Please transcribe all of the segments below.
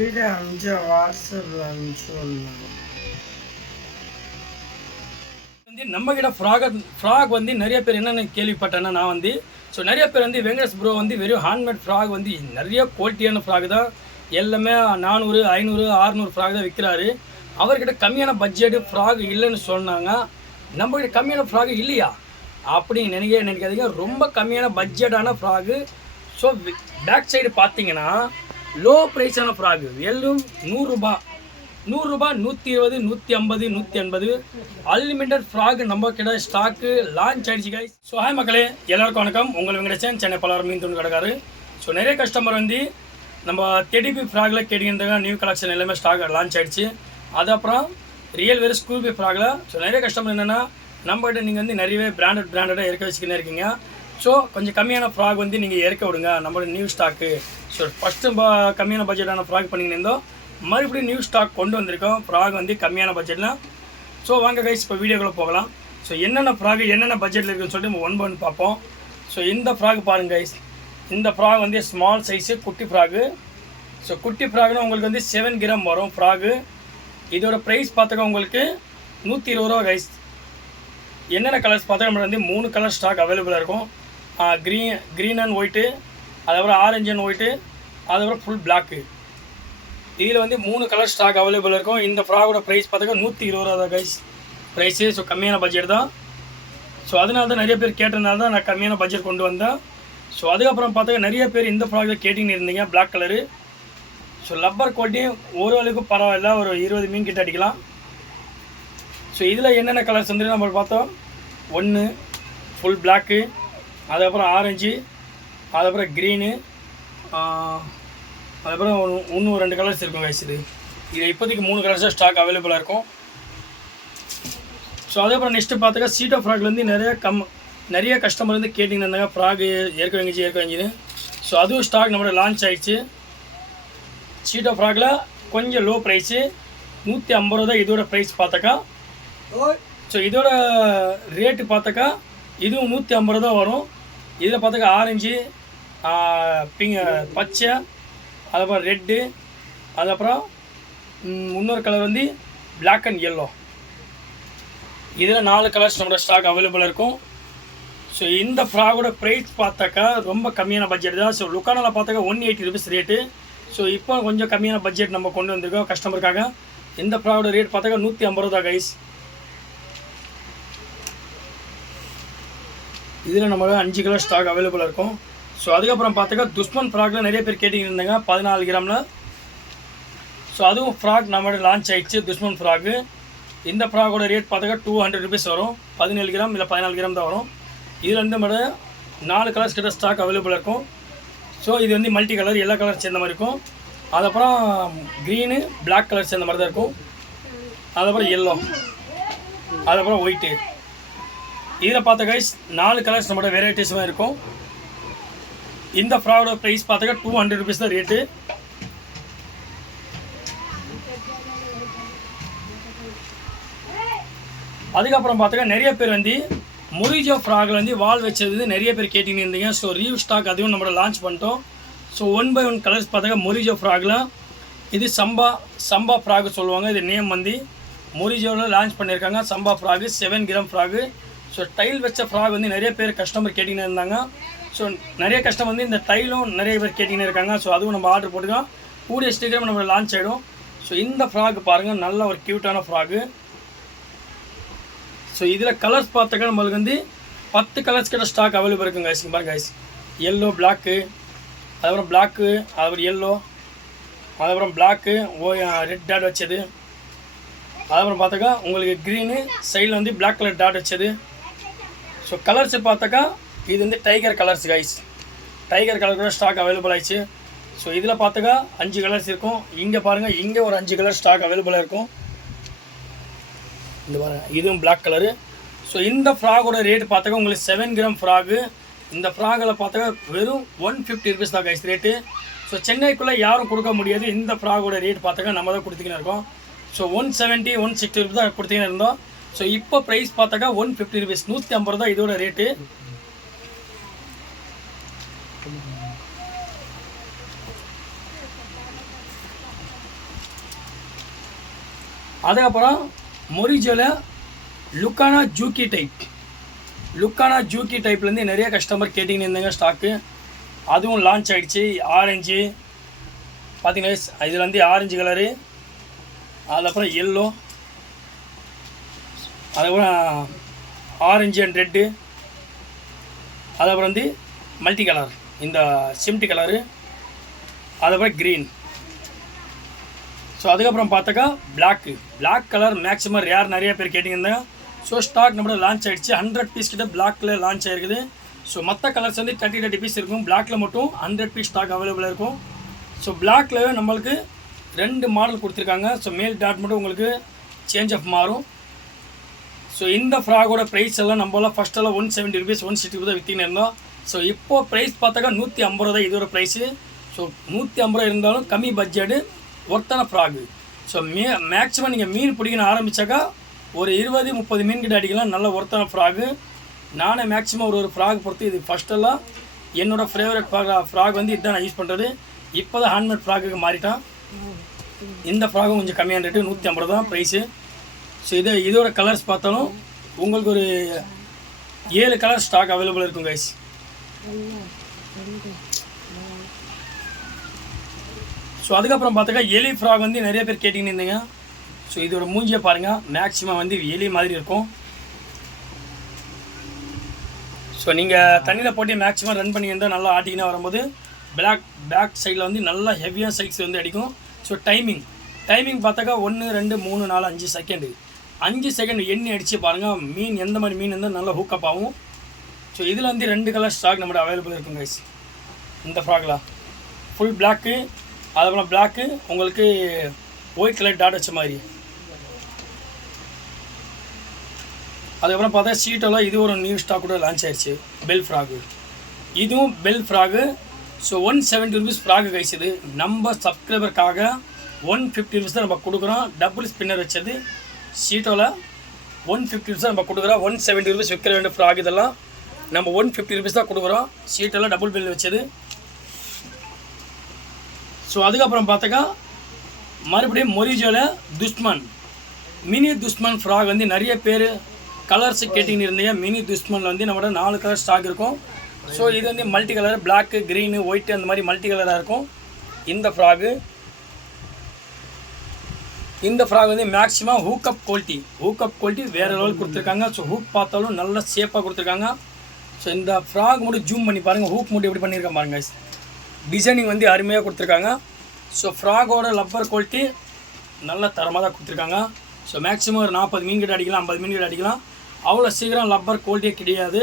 Video அனுப்பிச்சு வாட்ஸ்அப்பில் அனுப்பிச்சு நம்மகிட்ட ஃப்ராக் வந்து நிறைய பேர் என்னென்ன கேள்விப்பட்டேன்னா நான் வந்து ஸோ நிறைய பேர் வந்து வெங்கடேஷ் ப்ரோ வந்து வெறும் ஹேண்ட்மேட் ஃப்ராக் வந்து நிறைய குவாலிட்டியான ஃப்ராக் தான் எல்லாமே 400 500 600 ஃப்ராக் தான் விற்கிறாரு. அவர்கிட்ட கம்மியான பட்ஜெட்டு ஃப்ராக் இல்லைன்னு சொன்னாங்க. நம்மகிட்ட கம்மியான ஃப்ராக் இல்லையா அப்படின்னு நினைக்காதீங்க. ரொம்ப கம்மியான பட்ஜெட்டான ஃப்ராகு. ஸோ பேக் சைடு பார்த்தீங்கன்னா லோ ப்ரைஸான ஃப்ராகு வெறும் ₹100 120 150 180 அன்லிமிட்டட் ஃப்ராக் நம்ம கிட்ட ஸ்டாக்கு லான்ச் ஆயிடுச்சு கைஸ். ஸோ ஹாய் மக்களே, எல்லாருக்கும் வணக்கம். உங்கள் வெங்கடேசன், சென்னை பலர் மீன் துணி கிடக்காரு. ஸோ நிறைய கஸ்டமர் வந்து நம்ம TDP ஃப்ராகில் கேட்டிருந்தாங்க. நியூ கலெக்ஷன் எல்லாமே ஸ்டாக் லான்ச் ஆகிடுச்சு. அது அப்புறம் ரியல் வேறு ஸ்கூபி ஃப்ராகில் ஸோ நிறைய கஸ்டமர் என்னென்னா நம்மகிட்ட நீங்கள் வந்து நிறையவே பிராண்டடாக இறக்க வச்சுக்கினே இருக்கீங்க. ஸோ கொஞ்சம் கம்மியான ஃப்ராக் வந்து நீங்கள் இறக்க விடுங்க நம்மளோட நியூ ஸ்டாக்கு. ஸோ ஃபஸ்ட்டு கம்மியான பட்ஜெட்டான ஃப்ராக் பண்ணிக்கிட்டு இருந்தோம். மறுபடியும் நியூ ஸ்டாக் கொண்டு வந்திருக்கோம் ஃப்ராக் வந்து கம்மியான பட்ஜெட்டில். ஸோ வாங்க கைஸ் இப்போ வீடியோக்குள்ளே போகலாம். ஸோ என்னென்ன ஃப்ராக் என்னென்ன பட்ஜெட்டில் இருக்குன்னு சொல்லிட்டு நம்ம ஒன் பை ஒன் பார்ப்போம். ஸோ இந்த ஃப்ராக் பாருங்கள் கைஸ். இந்த ஃப்ராக் வந்து ஸ்மால் சைஸு குட்டி ஃப்ராகு. ஸோ குட்டி ஃப்ராக்னா உங்களுக்கு வந்து 7 கிராம் வரும் ஃப்ராகு. இதோட ப்ரைஸ் பார்த்துக்க உங்களுக்கு ₹120 கைஸ். என்னென்ன கலர்ஸ் பார்த்தா நம்மளுக்கு வந்து 3 கலர் ஸ்டாக் அவைலபிளாக இருக்கும். க்ரீன் அண்ட் ஒயிட்டு, அதுக்கப்புறம் ஆரஞ்சு அண்ட் ஒயிட்டு, அதுக்கப்புறம் ஃபுல் பிளாக்கு. இதில் வந்து 3 கலர் ஸ்டாக் அவைலபிள் இருக்கும். இந்த ஃப்ராகோட ப்ரைஸ் பார்த்தாக்கா ₹120 தான் கைஸ் ப்ரைஸு. ஸோ கம்மியான பட்ஜெட் தான். ஸோ அதனால தான் நிறைய பேர் கேட்டதுனால தான் நான் கம்மியான பட்ஜெட் கொண்டு வந்தேன். ஸோ அதுக்கப்புறம் பார்த்தாக்கா நிறைய பேர் இந்த ஃப்ராகில் கேட்டின்னு இருந்தீங்க பிளாக் கலரு. ஸோ லப்பர் கோட்டியும் ஓரளவுக்கு பரவாயில்ல, ஒரு 20 மீன் கிட்ட அடிக்கலாம். ஸோ இதில் என்னென்ன கலர்ஸ் வந்து நம்ம பார்த்தோம், 1 ஃபுல் பிளாக்கு, அதுக்கப்புறம் ஆரஞ்சு, அதுக்கப்புறம் க்ரீனு, அதுக்கப்புறம் இன்னும் 2 கலர்ஸ் இருக்கும் கைஸ். இது இப்போதைக்கு 3 கலர்ஸ் தான் ஸ்டாக் அவைலபிளாக இருக்கும். ஸோ அதுக்கப்புறம் நெக்ஸ்ட்டு பார்த்தாக்கா சீட்டோ ஃப்ராக்லேருந்து நிறைய கஸ்டமர் வந்து கேட்டிங்க இருந்தாங்க ஃப்ராக் ஏற்க வாங்கிச்சு. ஸோ அதுவும் ஸ்டாக் நம்மளோட லான்ச் ஆகிடுச்சு. சீட்டோ ஃப்ராகில் கொஞ்சம் லோ ப்ரைஸு ₹150 தான் இதோட ப்ரைஸ் பார்த்தாக்கா. ஸோ இதோட ரேட்டு பார்த்தாக்கா இதுவும் ₹150 தான் வரும். இதில் பார்த்தாக்கா ஆரஞ்சு, பச்சை, அதுக்கப்புறம் ரெட்டு, அதுக்கப்புறம் இன்னொரு கலர் வந்து பிளாக் அண்ட் எல்லோ. இதில் 4 கலர்ஸ் நம்மளோட ஸ்டாக் அவைலபிளாக இருக்கும். ஸோ இந்த ஃப்ராகோட ப்ரைஸ் பார்த்தாக்கா ரொம்ப கம்மியான பட்ஜெட் தான். ஸோ லுக்கானில் பார்த்தாக்கா ₹180 ரேட்டு. ஸோ இப்போ கொஞ்சம் கம்மியான பட்ஜெட் நம்ம கொண்டு வந்திருக்கோம் கஸ்டமருக்காக. இந்த ஃப்ராகோட ரேட் பார்த்தாக்கா ₹150 தான் கைஸ். இதில் நம்மளோட 5 கலர் ஸ்டாக் அவைலபிளாக இருக்கும். ஸோ அதுக்கப்புறம் பார்த்தாக்கா துஷ்மன் ஃப்ராகில் நிறைய பேர் கேட்டிங்க இருந்தாங்க 14 கிராமில். ஸோ அதுவும் ஃப்ராக் நம்மளோட லான்ச் ஆகிடுச்சு துஷ்மன் ஃப்ராகு. இந்த ஃப்ராகோட ரேட் பார்த்தாக்கா ₹200 வரும். 17 கிராம் இல்லை 14 கிராம் தான் வரும். இதில் வந்து நம்மளோட 4 கலர்ஸ் கிட்ட ஸ்டாக் அவைலபிளாக இருக்கும். ஸோ இது வந்து மல்டி கலர், எல்லா கலர் சேர்ந்த மாதிரி இருக்கும். அதுக்கப்புறம் க்ரீனு, பிளாக் கலர் சேர்ந்த மாதிரி தான் இருக்கும். அதுக்கப்புறம் எல்லோ, அதுக்கப்புறம் ஒயிட்டு. இதில் பார்த்த கைஸ் 4 கலர்ஸ் நம்மளோட வெரைட்டிஸுமே இருக்கும். இந்த ஃப்ராகோட ப்ரைஸ் பார்த்தாக்கா ₹200 தான் ரேட்டு. அதுக்கப்புறம் பார்த்தாக்கா நிறைய பேர் வந்து மொரிஜோ ஃப்ராகில் வந்து வால் வச்சது நிறைய பேர் கேட்டிங்க இருந்தீங்க. ஸோ ரீவ் ஸ்டாக் அதுவும் நம்மளோட லான்ச் பண்ணிட்டோம். ஸோ 1 by 1 கலர்ஸ் பார்த்தாக்கா மொரிஜோ ஃப்ராகில் இது சம்பா ஃப்ராக் சொல்லுவாங்க. இது நேம் வந்து மொரிஜோவில் லான்ச் பண்ணியிருக்காங்க. சம்பா frock 7 gram frock. So tail வச்ச ஃப்ராக் வந்து நிறைய பேர் கஸ்டமர் கேட்டிங்கன்னு இருந்தாங்க. ஸோ நிறைய கஸ்டமர் வந்து இந்த டைலும் நிறைய பேர் கேட்டிங்கன்னு இருக்காங்க. ஸோ அதுவும் நம்ம ஆர்டர் போட்டுக்கோம். கூடிய ஸ்டிக்கரும் நம்ம லான்ச் ஆகிடும். ஸோ இந்த ஃப்ராக் பாருங்கள், நல்ல ஒரு க்யூட்டான ஃப்ராகு. ஸோ இதில் கலர்ஸ் பார்த்தாக்கா நம்மளுக்கு வந்து 10 கலர்ஸ் கிட்ட ஸ்டாக் அவைலபிள் இருக்குங்க கைஸ். பாருங்க கைஸ், எல்லோ, பிளாக்கு, அதுக்கப்புறம் பிளாக்கு, அதுக்கப்புறம் எல்லோ, அதுக்கப்புறம் பிளாக்கு, ரெட் டாட் வச்சது, அதுக்கப்புறம் பார்த்தாக்கா உங்களுக்கு க்ரீனு, சைடில் வந்து பிளாக் கலர் டாட் வச்சது. ஸோ கலர்ஸ் பார்த்தாக்கா இது வந்து tiger colours guys. Tiger colour கூட ஸ்டாக் அவைலபிள் ஆயிடுச்சு. ஸோ இதில் பார்த்தாக்கா 5 கலர்ஸ் இருக்கும். இங்கே பாருங்கள், இங்கே ஒரு 5 கலர் ஸ்டாக் அவைலபிளாக இருக்கும். இந்த பாருங்க, இதுவும் பிளாக் கலரு. ஸோ இந்த ஃப்ராகோட ரேட் பார்த்தாக்கா உங்களுக்கு 7 கிராம் ஃப்ராகு. இந்த ஃப்ராகில் பார்த்தாக்கா வெறும் ₹150 தான் கைஸ் ரேட்டு. ஸோ சென்னைக்குள்ளே யாரும் கொடுக்க முடியாது. இந்த ஃப்ராகோட ரேட் பார்த்தாக்கா நம்ம தான் கொடுத்துக்கின்னு இருக்கோம். ஸோ ₹170 ₹160 தான் கொடுத்துக்கின்னு இருந்தோம். ஸோ இப்போ ப்ரைஸ் பார்த்தாக்கா ₹150 ₹150 தான் இதோட ரேட்டு. அதுக்கப்புறம் மொரிஜோவில் லுக்கானா ஜூக்கி டைப். லுக்கானா ஜூக்கி டைப்லேருந்து நிறைய கஸ்டமர் கேட்டிங்கன்னு இருந்தாங்க ஸ்டாக்கு. அதுவும் லான்ச் ஆகிடுச்சு. ஆரஞ்சு பார்த்தீங்கன்னா இதில் வந்து ஆரஞ்சு கலரு, அதுக்கப்புறம் எல்லோ, அதுக்கப்புறம் ஆரஞ்சு அண்ட் ரெட்டு, அதுக்கப்புறம் வந்து மல்டி கலர் இந்த சிம்டி கலரு, அதுக்கப்புறம் க்ரீன். ஸோ அதுக்கப்புறம் பார்த்தாக்கா பிளாக் கலர் மேக்ஸிமம் ரேர் நிறைய பேர் கேட்டிங்கன்னா. ஸோ ஸ்டாக் நம்மளோட லான்ச் ஆகிடுச்சு. 100 பீஸ் கிட்ட பிளாக்கில் லான்ச் ஆகிருக்குது. ஸோ மற்ற கலர்ஸ் வந்து 30 பீஸ் இருக்கும். பிளாக்கில் மட்டும் 100 பீஸ் ஸ்டாக் அவைலபிளாக இருக்கும். ஸோ பிளாக்கில் நம்மளுக்கு 2 மாடல் கொடுத்துருக்காங்க. ஸோ மேல் டாட் மட்டும் உங்களுக்கு சேஞ்ச் ஆஃப் மாறும். ஸோ இந்த ஃப்ராகோட ப்ரைஸ் எல்லாம் நம்மளாம் ஃபஸ்ட்டெல்லாம் 170 ருபீஸ் 160 தான் விற்றின்னு இருந்தோம். ஸோ இப்போது ப்ரைஸ் பார்த்தாக்கா 150 தான் இதோட ப்ரைஸு. ஸோ 150 இருந்தாலும் கம்மி பட்ஜெட்டு ஒர்த்தான ஃப்ராகு. ஸோ மேக்ஸிமம் நீங்கள் மீன் பிடிக்கணும் ஆரம்பித்தாக்கா ஒரு 20-30 மீன் கிட்ட அடிக்கலாம். நல்ல ஒர்த்தான ஃப்ராகு. நானே மேக்ஸிமம் ஒரு ஃப்ராக் பொறுத்து இது ஃபஸ்ட்டெல்லாம் என்னோடய ஃபேவரட் ஃப்ராக் வந்து இதுதான் நான் யூஸ் பண்ணுறது. இப்போ தான் ஹேண்ட்மேட் ஃப்ராக்குக்கு மாறிட்டான். இந்த ஃப்ராகும் கொஞ்சம் கம்மியான ரேட்டு 150 தான் ப்ரைஸு. ஸோ இதோட கலர்ஸ் பார்த்தாலும் உங்களுக்கு ஒரு 7 கலர் ஸ்டாக் அவைலபிள் இருக்கும் கைஸ். ஸோ அதுக்கப்புறம் பார்த்தாக்கா எலி ஃப்ராக் வந்து நிறைய பேர் கேட்டிங்கன்னு இருந்தீங்க. ஸோ இதோட மூஞ்சியை பாருங்கள், மேக்ஸிமம் வந்து எலி மாதிரி இருக்கும். ஸோ நீங்கள் தண்ணியில் போட்டு மேக்ஸிமம் ரன் பண்ணியிருந்தால் நல்லா ஆட்டிங்கன்னா வரும்போது பேக் சைடில் வந்து நல்லா ஹெவியாக சைஸ் வந்து அடிக்கும். ஸோ டைமிங் பார்த்தாக்கா 1 2 3 4 5 செகண்டு 5 செகண்ட் எண்ணி அடித்து பாருங்கள். மீன் எந்த மாதிரி மீன் இருந்தால் நல்லா ஹூக்கப் ஆகும். ஸோ இதில் வந்து 2 கலர் ஸ்டாக் நம்மளோட அவைலபிள் இருக்கும் கைஸ். இந்த ஃப்ராகில் ஃபுல் பிளாக்கு, அதுக்கப்புறம் பிளாக்கு உங்களுக்கு ஒயிட் கலர் டாட் வச்ச மாதிரி. அதுக்கப்புறம் பார்த்தா சீட்டெல்லாம் இது ஒரு நியூ ஸ்டாக் கூட லான்ச் ஆயிடுச்சு. பெல் ஃப்ராகு, இதுவும் bell frock. So 170 rupees frock guys. இது நம்ம சப்ஸ்கிரைபருக்காக 150 ருபீஸ் தான் நம்ம கொடுக்குறோம். டபுள் ஸ்பின்னர் வச்சது சீட்டோவில் 150 ருபீஸ் தான் நம்ம கொடுக்குறோம். 170 ருபீஸ் விற்கிற வேண்டிய ஃப்ராக் இதெல்லாம் நம்ம 150 ருபீஸ் தான் கொடுக்குறோம். சீட்டெல்லாம் டபுள் பில் வச்சது. ஸோ அதுக்கப்புறம் பார்த்தாக்கா மறுபடியும் மொரிஜோவில் துஷ்மன் மினி துஷ்மன் ஃப்ராக் வந்து நிறைய பேர் கலர்ஸ் கேட்டிங்கன்னு இருந்தீங்க. மினி துஷ்மனில் வந்து நம்மளோட 4 கலர் ஸ்டாக் இருக்கும். ஸோ இது வந்து multi colour, black, green, white அந்த மாதிரி மல்டி கலராக இருக்கும் இந்த ஃப்ராக் வந்து மேக்ஸிமம் ஹூக்கப் குவாலிட்டி வேறு லெவல் கொடுத்துருக்காங்க. ஸோ ஹூக் பார்த்தாலும் நல்ல ஷேப்பாக கொடுத்துருக்காங்க. ஸோ இந்த ஃப்ராக் மட்டும் ஜூம் பண்ணி பாருங்கள், ஹூக் மட்டும் எப்படி பண்ணியிருக்கேன் பாருங்கள். டிசைனிங் வந்து அருமையாக கொடுத்துருக்காங்க. ஸோ ஃப்ராகோட லப்பர் குவாலிட்டி நல்ல தரமாக தான் கொடுத்துருக்காங்க. ஸோ மேக்ஸிமம் ஒரு 40 மீன் கிட்ட அடிக்கலாம், 50 மீன் கிட்ட அடிக்கலாம். அவ்வளோ சீக்கிரம் லப்பர் குவாலிட்டியே கிடையாது.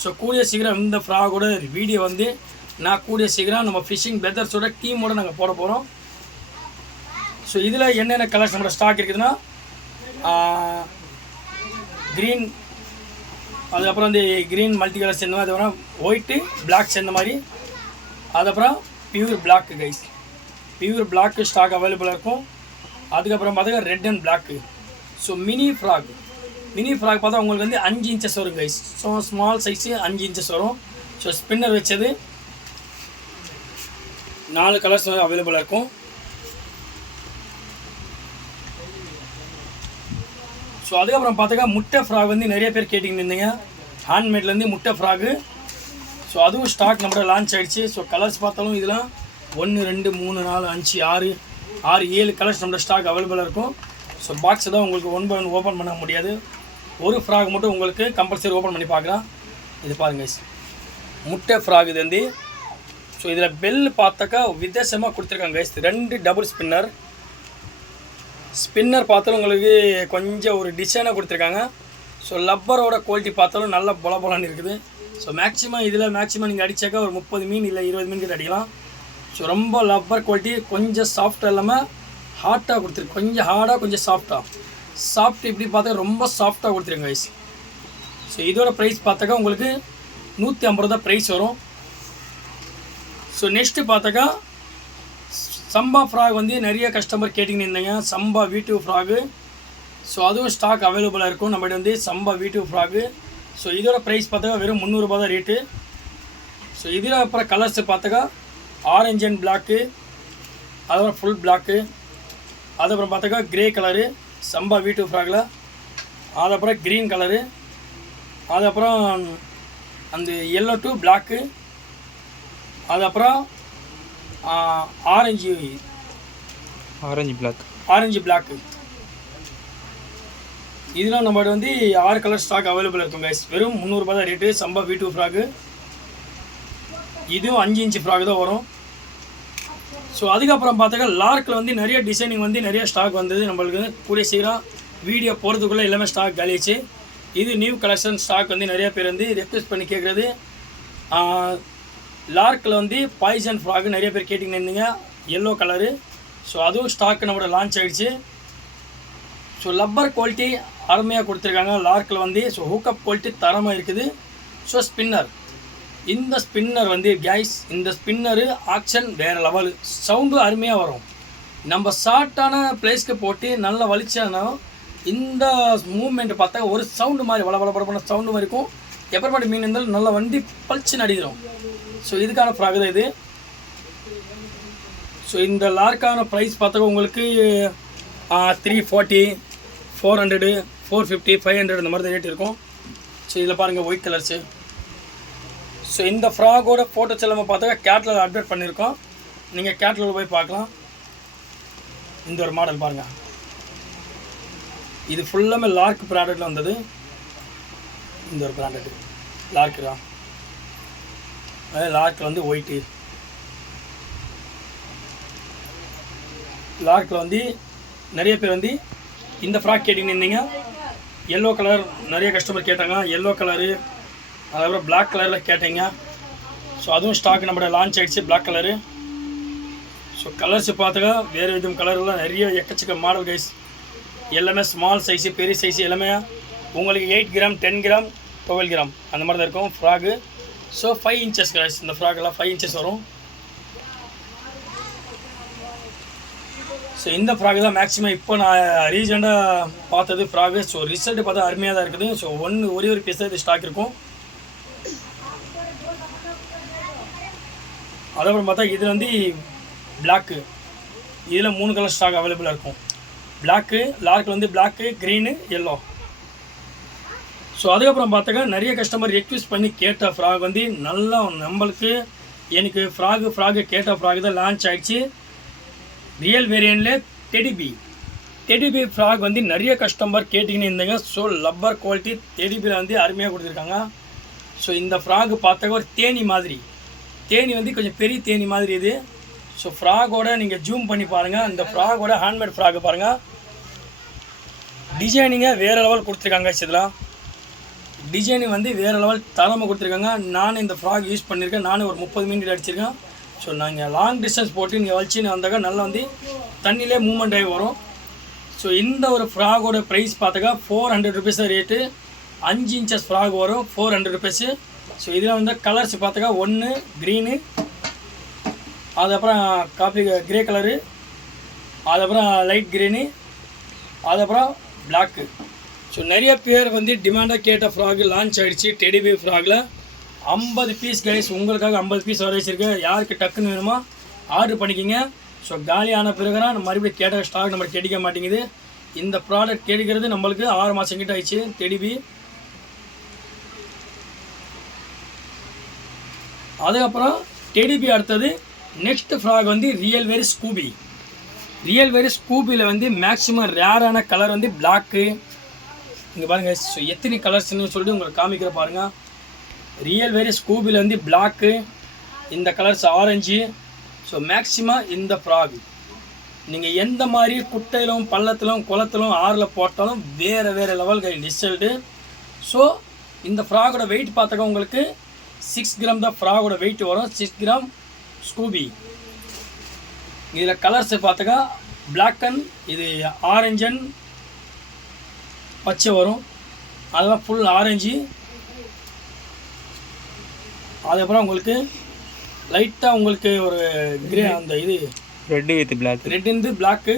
ஸோ கூடிய சீக்கிரம் இந்த ஃப்ராகோட வீடியோ வந்து நான் கூடிய சீக்கிரம் நம்ம ஃபிஷிங் பெதர்ஸோட டீமோடு நாங்கள் போட போகிறோம். ஸோ இதில் என்னென்ன கலர்ஸ் நம்மளோட ஸ்டாக் இருக்குதுன்னா க்ரீன், அதுக்கப்புறம் வந்து க்ரீன் மல்டி கலர் சேர்ந்த மாதிரி, அதுக்கப்புறம் ஒயிட்டு பிளாக் சேர்ந்த மாதிரி, அதுக்கப்புறம் pure black guys. Pure black stock அவைலபிளாக இருக்கும். அதுக்கப்புறம் பார்த்தா red and black. So mini frock பார்த்தா உங்களுக்கு வந்து 5 இன்ச்சஸ் வரும் guys. So small size 5 inches வரும். ஸோ ஸ்பின்னர் வச்சது 4 கலர்ஸ் அவைலபிளாக இருக்கும். ஸோ அதுக்கப்புறம் பார்த்தாக்கா முட்டை ஃப்ராக் வந்து நிறைய பேர் கேட்டிங்கன்னு இருந்தீங்க. ஹேண்ட்மேட்லேருந்து முட்டை ஃப்ராகு. ஸோ அதுவும் ஸ்டாக் நம்மளோட லான்ச் ஆகிடுச்சு. ஸோ கலர்ஸ் பார்த்தாலும் இதெல்லாம் 1 2 3 4 5 6 7 கலர்ஸ் நம்மளோட ஸ்டாக் அவைலபிளாக இருக்கும். ஸோ பாக்ஸ் தான் உங்களுக்கு 1 by 1 ஓப்பன் பண்ண முடியாது. ஒரு ஃப்ராக் மட்டும் உங்களுக்கு கம்பல்சரி ஓப்பன் பண்ணி பார்க்கலாம். இது பாருங்கள் முட்டை ஃப்ராக் இது வந்து. ஸோ இதில் பெல் பார்த்தாக்கா வித்தியாசமாக கொடுத்துருக்காங்க கைஸ். 2 டபுள் ஸ்பின்னர் பார்த்தாலும் உங்களுக்கு கொஞ்சம் ஒரு டிசைனாக கொடுத்துருக்காங்க. ஸோ லப்பரோட குவாலிட்டி பார்த்தாலும் நல்லா பொலன்னு இருக்குது. ஸோ மேக்ஸிமம் நீங்கள் அடித்தாக்கா ஒரு 30 மீன் இல்லை 20 மீன் கிட்ட அடிக்கலாம். ஸோ ரொம்ப லப்பர் குவாலிட்டி, கொஞ்சம் சாஃப்டாக இல்லாமல் ஹார்ட்டாக கொடுத்துருக்கு. கொஞ்சம் ஹார்டாக கொஞ்சம் சாஃப்ட் இப்படி பார்த்தா ரொம்ப சாஃப்டாக கொடுத்துருங்க கைஸ். ஸோ இதோட ப்ரைஸ் பார்த்தாக்கா உங்களுக்கு 150 தான் ப்ரைஸ் வரும். ஸோ நெக்ஸ்ட்டு பார்த்தாக்கா சம்பா ஃப்ராக் வந்து நிறைய கஸ்டமர் கேட்டிங்கன்னு இருந்தீங்க. சம்பா V2 ஃப்ராகு. ஸோ அதுவும் ஸ்டாக் அவைலபிளாக இருக்கும் நம்மகிட்ட வந்து சம்பா V2 ஃப்ராகு. ஸோ இதோட ப்ரைஸ் பார்த்தாக்கா வெறும் 300 ரூபா தான் ரேட்டு. ஸோ இதில் அப்புறம் கலர்ஸ் பார்த்தாக்கா ஆரஞ்சு அண்ட் பிளாக்கு, அதுக்கப்புறம் ஃபுல் பிளாக்கு, அதுக்கப்புறம் பார்த்தாக்கா க்ரே கலரு, சம்பா V2 ஃப்ராகில். அதுக்கப்புறம் க்ரீன் கலரு, அதுக்கப்புறம் அந்த எல்லோ டு பிளாக்கு, அதுக்கப்புறம் ஆரஞ்சு பிளாக்கு. இதெல்லாம் நம்மகிட்ட வந்து 6 கலர் ஸ்டாக் அவைலபிள் இருக்கும் கைஸ். வெறும் 300 ரூபாய் தான் ரேட்டு. சம்பா V2 ஃப்ராகு. இதுவும் 5 இன்ச்சு ஃப்ராக் தான் வரும். ஸோ அதுக்கப்புறம் பார்த்தாக்கா லார்க்கில் வந்து நிறைய டிசைனிங் வந்து நிறைய ஸ்டாக் வந்தது. நம்மளுக்கு கூடிய சீக்கிரம் வீடியோ போகிறதுக்குள்ளே எல்லாமே ஸ்டாக் காலிச்சு. இது நியூ கலெக்ஷன் ஸ்டாக் வந்து நிறைய பேர் வந்து ரெக்வெஸ்ட் பண்ணி கேட்குறது. லார்க்கில் வந்து பாய்சன் ஃப்ராக் நிறைய பேர் கேட்டிங்கன்னு இருந்தீங்க, எல்லோ கலரு. ஸோ அதுவும் ஸ்டாக் நம்மளோட லான்ச் ஆகிடுச்சு. ஸோ லப்பர் குவாலிட்டி அருமையாக கொடுத்துருக்காங்க லார்க்கில் வந்து. ஸோ ஹூக்கப் குவாலிட்டி தரமாக இருக்குது. ஸோ ஸ்பின்னர், இந்த ஸ்பின்னர் வந்து கைஸ், இந்த ஸ்பின்னரு ஆக்ஷன் வேறு லெவலு, சவுண்டும் அருமையாக வரும். நம்ம ஷார்ட்டான பிளேஸ்க்கு போட்டு நல்லா வலிச்சானா இந்த மூவ்மெண்ட் பார்த்தா ஒரு சவுண்டு மாதிரி வள சவுண்டு மாதிரி இருக்கும். எப்படிப்பட்ட மீன் இருந்தாலும் நல்லா வண்டி பளிச்சுன்னு அடிக்கிறோம். ஸோ இதுக்கான ஃப்ராக் தான் இது. ஸோ இந்த லார்க்கான ப்ரைஸ் பார்த்தா உங்களுக்கு 340, 400, 450, 500 இந்த மாதிரி தான் ரேட் இருக்கும். ஸோ இதில் பாருங்கள் ஒயிட் கலர்ஸு. ஸோ இந்த ஃப்ராகோட ஃபோட்டோஸ் எல்லாமே பார்த்தா கேட்லாக் அப்டேட் பண்ணியிருக்கோம். நீங்கள் கேட்லாகில் போய் பார்க்கலாம். இந்த ஒரு மாடல் பாருங்கள், இது ஃபுல்லாமே லார்க் ப்ராடக்டில் வந்தது. இந்த ஒரு ப்ராடக்ட் லார்க்கு தான். அதாவது லார்க்கில் வந்து ஒயிட்டு, லார்க்கில் வந்து நிறைய பேர் வந்து இந்த ஃப்ராக் கேட்டிங்கன்னு இருந்தீங்க. எல்லோ கலர் நிறைய கஸ்டமர் கேட்டாங்க, எல்லோ கலரு, அதுக்கப்புறம் பிளாக் கலரில் கேட்டீங்க. ஸோ அதுவும் ஸ்டாக் நம்மளோட லான்ச் ஆகிடுச்சு, பிளாக் கலரு. ஸோ கலர்ஸ் பார்த்துக்க வேறு விதம் கலர்லாம் நிறைய எக்கச்சக்க மாடல் கைஸ். எல்லாமே ஸ்மால் சைஸு, பெரிய சைஸு எல்லாமே உங்களுக்கு 8 கிராம், 10 கிராம், 12 கிராம் அந்த மாதிரி தான் இருக்கும் ஃப்ராகு. So 5 inches guys. இந்த ஃப்ராகெல்லாம் 5 இன்ச்சஸ் வரும். ஸோ இந்த ஃப்ராக் தான் மேக்ஸிமம் இப்போ நான் ரீசெண்டாக பார்த்தது ஃப்ராகு. ஸோ ரிசல்ட் பார்த்தா அருமையாக தான் இருக்குது. ஸோ ஒரே ஒரு பீஸ் தான் இது ஸ்டாக் இருக்கும். அதுக்கப்புறம் பார்த்தா இதில் வந்து பிளாக்கு, இதில் 3 கலர் ஸ்டாக் அவைலபிளாக இருக்கும். பிளாக்கு லார்க்கில் வந்து பிளாக்கு, க்ரீனு, எல்லோ. ஸோ அதுக்கப்புறம் பார்த்தாக்கா நிறைய கஸ்டமர் ரெக்வெஸ்ட் பண்ணி கேட்ட ஃப்ராக் வந்து நல்லா நம்மளுக்கு எனக்கு ஃப்ராகு கேட்ட ஃப்ராக் தான் லான்ச் ஆகிடுச்சு. ரியல் வேரியண்ட்டில் டெடிபி ஃப்ராக் வந்து நிறைய கஸ்டமர் கேட்டிங்கன்னு இருந்தாங்க. ஸோ லப்பர் குவாலிட்டி டெடிபியில் வந்து அருமையாக கொடுத்துருக்காங்க. ஸோ இந்த ஃப்ராக் பார்த்தாக்க ஒரு தேனி மாதிரி, தேனி வந்து கொஞ்சம் பெரிய தேனி மாதிரி இது. ஸோ ஃப்ராகோட நீங்கள் ஜூம் பண்ணி பாருங்கள். இந்த ஃப்ராகோட ஹேண்ட்மேட் ஃப்ராக் பாருங்கள், டிசைனிங்கை வேறு லெவல் கொடுத்துருக்காங்க. இதெல்லாம் டிசைனிங் வந்து வேறு லெவல் தரமாக கொடுத்துருக்காங்க. நானும் இந்த ஃப்ராக் யூஸ் பண்ணியிருக்கேன். நானும் ஒரு 30 மினிட் அடிச்சிருக்கேன். ஸோ நாங்கள் லாங் டிஸ்டன்ஸ் போட்டு நீங்கள் வலிச்சின்னு வந்தாக்கா நல்லா வந்து தண்ணியிலே மூவ்மெண்ட் ஆகி வரும். ஸோ இந்த ஒரு ஃப்ராகோட ப்ரைஸ் பார்த்தாக்கா 400 ருபீஸ் தான் ரேட்டு. 5 இன்ச்சஸ் ஃப்ராக் வரும், 400 ருபீஸு. ஸோ இதில் வந்து கலர்ஸ் பார்த்தாக்கா 1 க்ரீனு, அதுக்கப்புறம் காப்பி கிரே கலரு, அதுக்கப்புறம் லைட் க்ரீனு, அதுக்கப்புறம் பிளாக்கு. ஸோ நிறைய பேர் வந்து டிமாண்டாக கேட்ட ஃப்ராக் லான்ச் ஆகிடுச்சு. டெடிபி ஃப்ராகில் 50 பீஸ் கைஸ், உங்களுக்காக 50 பீஸ் வர வச்சுருக்கேன். யாருக்கு டக்குன்னு வேணுமோ ஆர்டர் பண்ணிக்கிங்க. ஸோ காலியான பிறகு தான் மறுபடியும் கேட்ட ஸ்டாக் நம்மளுக்கு கிடைக்க மாட்டேங்குது. இந்த ப்ராடக்ட் கிடைக்கிறது நம்மளுக்கு 6 மாதம் கிட்ட ஆயிடுச்சு டெடிபி. அதுக்கப்புறம் டெடிபி அடுத்தது நெக்ஸ்ட் ஃப்ராக் வந்து ரியல் வேரி ஸ்கூபியில் வந்து மேக்ஸிமம் ரேரான கலர் வந்து பிளாக்கு. இங்கே பாருங்கள், ஸோ எத்தனை கலர்ஸ்ன்னு சொல்லிட்டு உங்களுக்கு காமிக்கிற பாருங்கள். ரியல் வேரி ஸ்கூபியில் வந்து பிளாக்கு, இந்த கலர்ஸ் ஆரஞ்சு. ஸோ மேக்ஸிமம் இந்த ஃப்ராக் நீங்கள் எந்த மாதிரி குட்டையிலும் பள்ளத்திலும் குளத்திலும் ஆறில் போட்டாலும் வேறு லெவல் ரிசல்ட்டு. ஸோ இந்த ஃப்ராகோட வெயிட் பார்த்தாக்க உங்களுக்கு 6 கிராம் தான் ஃப்ராகோட வெயிட் வரும். 6 கிராம் ஸ்கூபி. இதில் கலர்ஸ் பார்த்தாக்கா பிளாக் அண்ட் இது ஆரஞ்சு அண்ட் பச்சை வரும். அதெல்லாம் ஃபுல் ஆரஞ்சு. அதுக்கப்புறம் உங்களுக்கு லைட்டாக உங்களுக்கு ஒரு கிரே அந்த இது ரெட் வித் பிளாக், ரெட் இருந்து பிளாக்கு.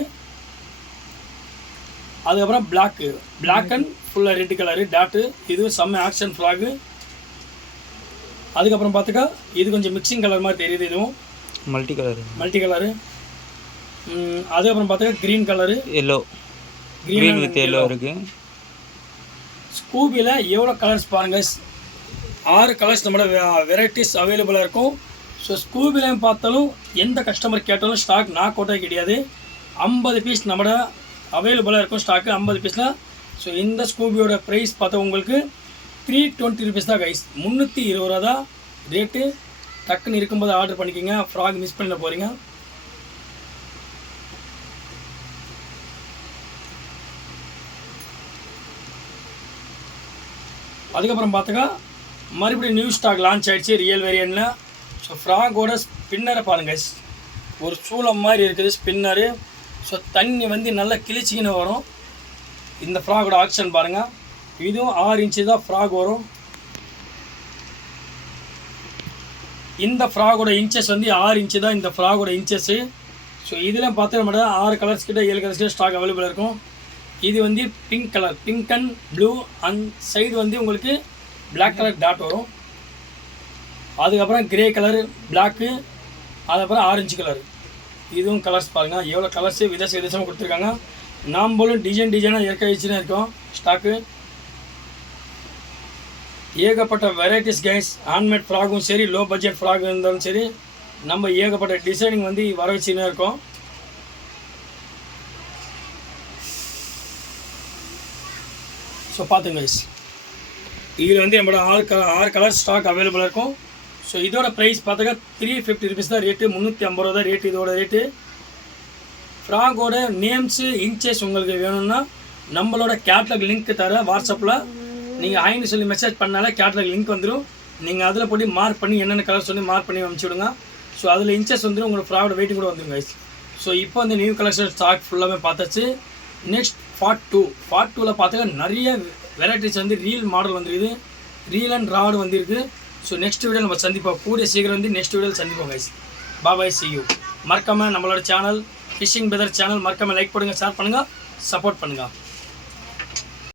அதுக்கப்புறம் பிளாக் அண்ட் ஃபுல்லாக ரெட் கலரு டாட்டு. இது செம்ம ஆக்ஷன் ஃப்ராகு. அதுக்கப்புறம் பார்த்துக்கா இது கொஞ்சம் மிக்சிங் கலர் மாதிரி தெரியுது. இதுவும் மல்டி கலரு. அதுக்கப்புறம் பார்த்துக்கா green colour, green with yellow இருக்குது. ஸ்கூபியில் எவ்வளோ கலர்ஸ் பாருங்கள், 6 கலர்ஸ் நம்மளோட வெரைட்டிஸ் அவைலபிளாக இருக்கும். ஸோ ஸ்கூபிலையும் பார்த்தாலும் எந்த கஸ்டமர் கேட்டாலும் ஸ்டாக் நான் கோட்டை கிடையாது. 50 பீஸ் நம்மளோட அவைலபிளாக இருக்கும் ஸ்டாக்கு 50 பீஸில். ஸோ இந்த ஸ்கூபியோட ப்ரைஸ் பார்த்தா உங்களுக்கு 320 ருபீஸ் தான் கைஸ். 320 ரூபா தான் ரேட்டு. டக்குன்னு இருக்கும்போது ஆர்டர் பண்ணிக்கோங்க, ஃப்ராக் மிஸ் பண்ண போகிறீங்க. அதுக்கப்புறம் பார்த்துக்கா மறுபடியும் நியூ ஸ்டாக் லான்ச் ஆகிடுச்சு ரியல் வேரியன்ட்டில். ஸோ ஃப்ராகோட ஸ்பின்னரை பாருங்கள், ஒரு சூளம் மாதிரி இருக்குது ஸ்பின்னரு. ஸோ தண்ணி வந்து நல்லா கிழிச்சிக்கின்னு வரும். இந்த ஃப்ராகோட ஆக்ஷன் பாருங்கள், இதுவும் 6 இன்ச்சு தான் ஃப்ராக் வரும். இந்த ஃப்ராகோட இன்ச்சஸ் வந்து 6 இன்ச்சு தான் இந்த ஃப்ராகோட இன்ச்சஸ்ஸு. ஸோ இதில் பார்த்து நம்மளோட 6 கலர்ஸ் கிட்ட 7 கலர்ஸ் கிட்ட ஸ்டாக் அவைலபிளாக இருக்கும். இது வந்து pink colour, pink and blue, and side வந்து உங்களுக்கு பிளாக் கலர் டாட் வரும். அதுக்கப்புறம் கிரே கலரு, பிளாக்கு, அதுக்கப்புறம் ஆரஞ்சு கலர். இதுவும் கலர்ஸ் பாருங்கள் எவ்வளோ கலர்ஸு விதவிதமாக கொடுத்துருக்காங்க. நாம்பளும் டிசைனாக இறக்க வச்சுன்னு இருக்கோம் ஸ்டாக்கு. ஏகப்பட்ட வெரைட்டிஸ் கைஸ். ஹேண்ட்மேட் ஃப்ராகும் சரி, லோ பட்ஜெட் ஃப்ராக் இருந்தாலும் சரி, நம்ம ஏகப்பட்ட டிசைனிங் வந்து வர வச்சுன்னு இருக்கோம். ஸோ பார்த்துங்க கைஸ், இதில் வந்து நம்மளோட 6 கலர் ஸ்டாக் அவைலபிளாக இருக்கும். ஸோ இதோட ப்ரைஸ் பார்த்தாக்கா 350 ருபீஸ் தான் ரேட்டு. 350 ரூபா தான் ரேட்டு இதோட ரேட்டு. ஃப்ராகோட நேம்ஸு இன்ச்சஸ் உங்களுக்கு வேணும்னா நம்மளோட கேட்லாக் லிங்க் தர வாட்ஸ்அப்பில் நீங்கள் ஐன்னு சொல்லி மெசேஜ் பண்ணாலே கேட்லாக் லிங்க் வந்துடும். நீங்கள் அதில் போட்டு மார்க் பண்ணி என்னென்ன கலர் சொல்லி மார்க் பண்ணி அனுப்பிச்சி விடுங்க. ஸோ அதில் இன்ச்சஸ் வந்துடும், உங்களுக்கு ஃப்ராகோட வெயிட் கூட வந்துடும் கைஸ். ஸோ இப்போ வந்து நியூ கலெக்ஷன் ஸ்டாக் ஃபுல்லாகவே பார்த்தாச்சு. நெக்ஸ்ட் பார்ட் 2ல் பார்த்தாக்கா நிறைய வெரைட்டிஸ் வந்து ரீல் மாடல் வந்துருக்குது, ரீல் அண்ட் ராடு வந்துருக்கு. ஸோ நெக்ஸ்ட் வீடியோ நம்ம சந்திப்போம், கூடிய சீக்கிரம் வந்து நெக்ஸ்ட் வீடியோவில் சந்திப்போம் கைஸ். Bye, see you. மறக்காமல் நம்மளோட சேனல் ஃபிஷிங் பிரதர் சேனல் மறக்காமல் லைக் பண்ணுங்கள், ஷேர் பண்ணுங்கள், சப்போர்ட் பண்ணுங்கள்.